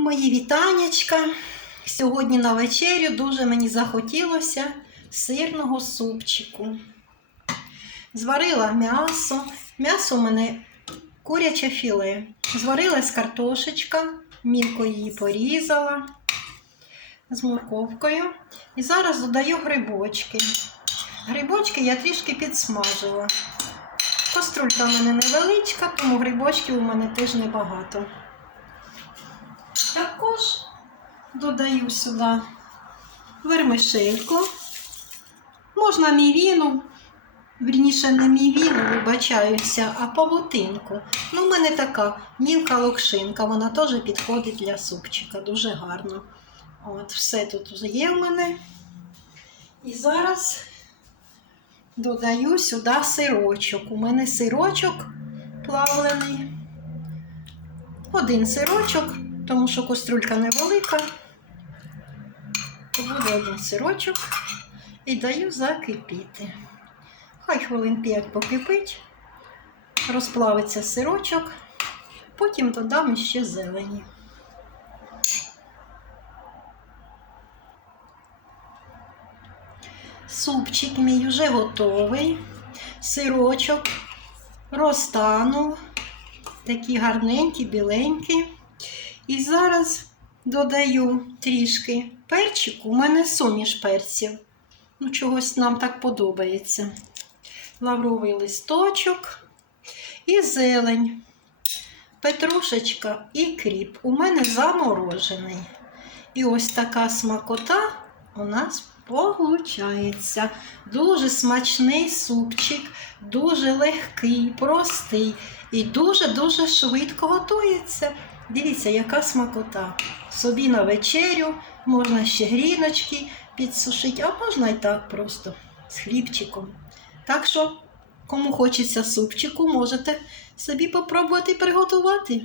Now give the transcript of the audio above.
Мої вітаннячка. Сьогодні на вечерю дуже мені захотілося сирного супчику. Зварила м'ясо. М'ясо у мене куряче філе. Зварилась картошечка, мілко її порізала з морковкою. І зараз додаю грибочки. Грибочки я трішки підсмажила. Каструлька в мене невеличка, тому грибочків у мене теж небагато. Також додаю сюди вермишельку. Можна мівіну, вірніше не мівіну, вибачаюся, а павутинку. Ну, в мене така мілка локшинка, вона теж підходить для супчика, дуже гарно. От, все тут вже є в мене. І зараз додаю сюди сирочок. У мене сирочок плавлений. Один сирочок, тому що каструлька невелика. То буде один сирочок і даю закипіти. Хай хвилин 5 покипить, розплавиться сирочок, потім додам ще зелені. Супчик мій вже готовий. Сирочок розтанув. Такі гарненькі, біленькі. І зараз додаю трішки перчику. У мене суміш перців. Ну, чогось нам так подобається. Лавровий листочок і зелень. Петрушечка і кріп. У мене заморожений. І ось така смакота у нас получається. Дуже смачний супчик, дуже легкий, простий і дуже-дуже швидко готується. Дивіться, яка смакота. Собі на вечерю, можна ще гріночки підсушити, а можна і так просто з хлібчиком. Так що, кому хочеться супчику, можете собі попробувати приготувати.